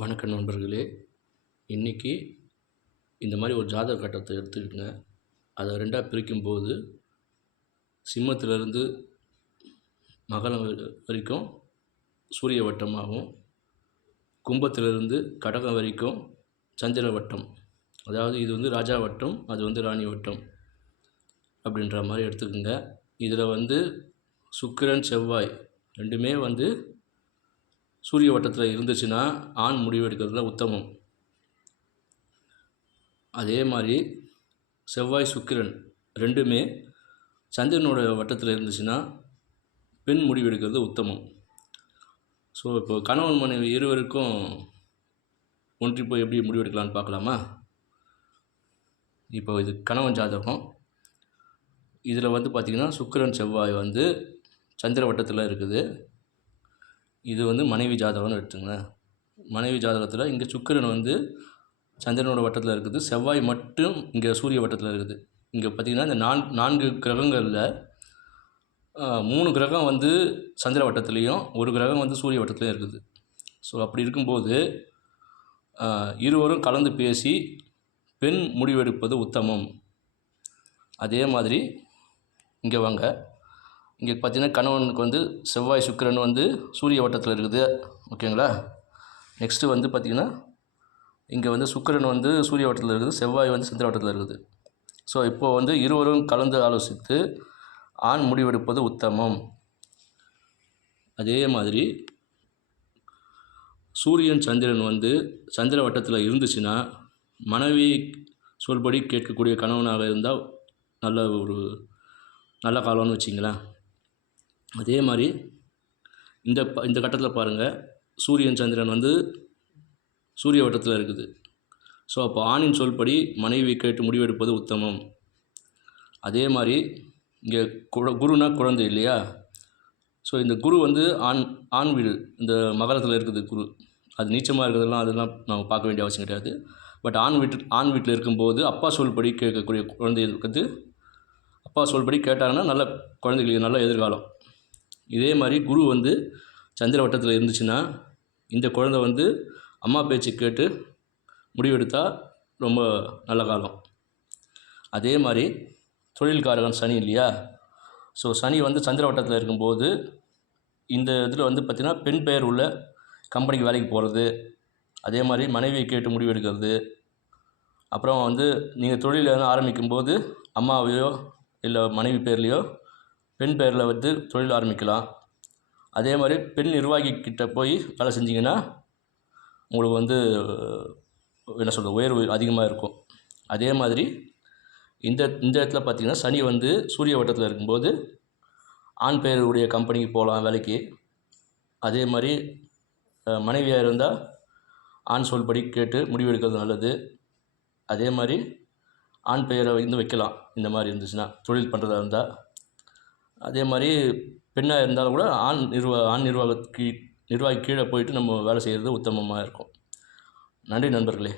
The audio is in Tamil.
வணக்கம் நண்பர்களே. இன்றைக்கி இந்த மாதிரி ஒரு ஜாதக கட்டத்தை எடுத்துக்கிட்டுங்க. அதை ரெண்டாக பிரிக்கும்போது சிம்மத்திலிருந்து மகளம் வரைக்கும் சூரிய வட்டமாகவும் கும்பத்திலிருந்து கடகம் வரைக்கும் சந்திர வட்டம். அதாவது இது வந்து ராஜா வட்டம் அது வந்து ராணி வட்டம் அப்படின்ற மாதிரி எடுத்துக்கோங்க. இதில் வந்து சுக்கிரன் செவ்வாய் ரெண்டுமே வந்து சூரிய வட்டத்தில் இருந்துச்சுன்னா ஆண் முடிவெடுக்கிறதுல உத்தமம். அதே மாதிரி செவ்வாய் சுக்கிரன் ரெண்டுமே சந்திரனோட வட்டத்தில் இருந்துச்சுன்னா பெண் முடிவெடுக்கிறது உத்தமம். ஸோ இப்போ கணவன் மனைவி இருவருக்கும் ஒன்றி போய் எப்படி முடிவெடுக்கலான்னு பார்க்கலாமா? இப்போ இது கணவன் ஜாதகம். இதில் வந்து பார்த்திங்கன்னா சுக்கிரன் செவ்வாய் வந்து சந்திர வட்டத்தில் இருக்குது. இது வந்து மனைவி ஜாதகம்னு எடுத்துங்களேன் மனைவி ஜாதகத்தில் இங்கே சுக்கிரன் வந்து சந்திரனோட வட்டத்தில் இருக்குது. செவ்வாய் மட்டும் இங்கே சூரிய வட்டத்தில் இருக்குது. இங்கே பார்த்தீங்கன்னா இந்த நான் நான்கு கிரகங்களில் மூணு கிரகம் வந்து சந்திர வட்டத்துலேயும் ஒரு கிரகம் வந்து சூரிய வட்டத்துலேயும் இருக்குது. ஸோ அப்படி இருக்கும்போது இருவரும் கலந்து பேசி பெண் முடிவெடுப்பது உத்தமம். அதே மாதிரி இங்கே வாங்க. இங்கே பார்த்தீங்கன்னா கணவனுக்கு வந்து செவ்வாய் சுக்கிரன் வந்து சூரிய வட்டத்தில் இருக்குது. ஓகேங்களா? நெக்ஸ்ட்டு வந்து பார்த்திங்கன்னா இங்கே வந்து சுக்கிரன் வந்து சூரிய வட்டத்தில் இருக்குது செவ்வாய் வந்து சந்திர வட்டத்தில் இருக்குது. ஸோ இப்போது வந்து இருவரும் கலந்து ஆலோசித்து ஆண் முடிவெடுப்பது உத்தமம். அதே மாதிரி சூரியன் சந்திரன் வந்து சந்திர வட்டத்தில் இருந்துச்சுன்னா மனைவி சொல்படி கேட்கக்கூடிய கணவனாக இருந்தால் நல்ல ஒரு நல்ல காலம்னு வச்சிங்களேன். அதே மாதிரி இந்த ப- இந்த கட்டத்தில் பாருங்கள் சூரியன் சந்திரன் வந்து சூரிய வட்டத்தில் இருக்குது. ஸோ அப்போ ஆணின் சொல்படி மனைவி கேட்டு முடிவெடுப்பது உத்தமம். அதே மாதிரி இங்கே குழ குருனா குழந்தை இல்லையா? ஸோ இந்த குரு வந்து ஆண் ஆண் வீடு இந்த மகரத்தில் இருக்குது குரு. அது நீச்சமாக இருக்கிறதெல்லாம் அதெல்லாம் நம்ம பார்க்க வேண்டிய அவசியம் கிடையாது. பட் ஆண் வீட்டு ஆண் வீட்டில் இருக்கும்போது அப்பா சொல்படி கேட்கக்கூடிய குழந்தை இருக்குது அப்பா சொல்படி கேட்டாங்கன்னா நல்ல குழந்தைகளுக்கு நல்ல எதிர்காலம். இதே மாதிரி குரு வந்து சந்திர வட்டத்தில் இருந்துச்சுன்னா இந்த குழந்தை வந்து அம்மா பேச்சு கேட்டு முடிவெடுத்தால் ரொம்ப நல்ல காலம். அதே மாதிரி தொழில்காரகன் சனி இல்லையா? ஸோ சனி வந்து சந்திர வட்டத்தில் இருக்கும்போது இந்த இதில் வந்து பார்த்திங்கன்னா பெண் பெயர் உள்ள கம்பெனிக்கு வேலைக்கு போகிறது அதே மாதிரி மனைவியை கேட்டு முடிவெடுக்கிறது. அப்புறம் வந்து நீங்கள் தொழில் எதுவும் ஆரம்பிக்கும்போது அம்மாவையோ இல்லை மனைவி பேர்லேயோ பெண் பெயரில் வந்து தொழில் ஆரம்பிக்கலாம். அதே மாதிரி பெண் நிர்வாகி கிட்ட போய் வேலை செஞ்சிங்கன்னா உங்களுக்கு வந்து என்ன சொல்கிறது உயர்வு அதிகமாக இருக்கும். அதே மாதிரி இந்த இந்த இடத்துல பார்த்தீங்கன்னா சனி வந்து சூரிய வட்டத்தில் இருக்கும்போது ஆண் பெயருடைய கம்பெனிக்கு போகலாம் வேலைக்கு. அதே மாதிரி மனைவியாக இருந்தால் ஆண் சொல்படி கேட்டு முடிவெடுக்கிறது நல்லது. அதே மாதிரி ஆண் பெயரை வந்து வைக்கலாம். இந்த மாதிரி இருந்துச்சுன்னா தொழில் பண்ணுறதா இருந்தால் அதே மாதிரி பெண்ணாக இருந்தாலும் கூட ஆண் நிர்வா ஆண் நிர்வாகத்துக்கு நிர்வாகி கீழே போயிட்டு நம்ம வேலை செய்கிறது உத்தமமாக இருக்கும். நன்றி நண்பர்களே.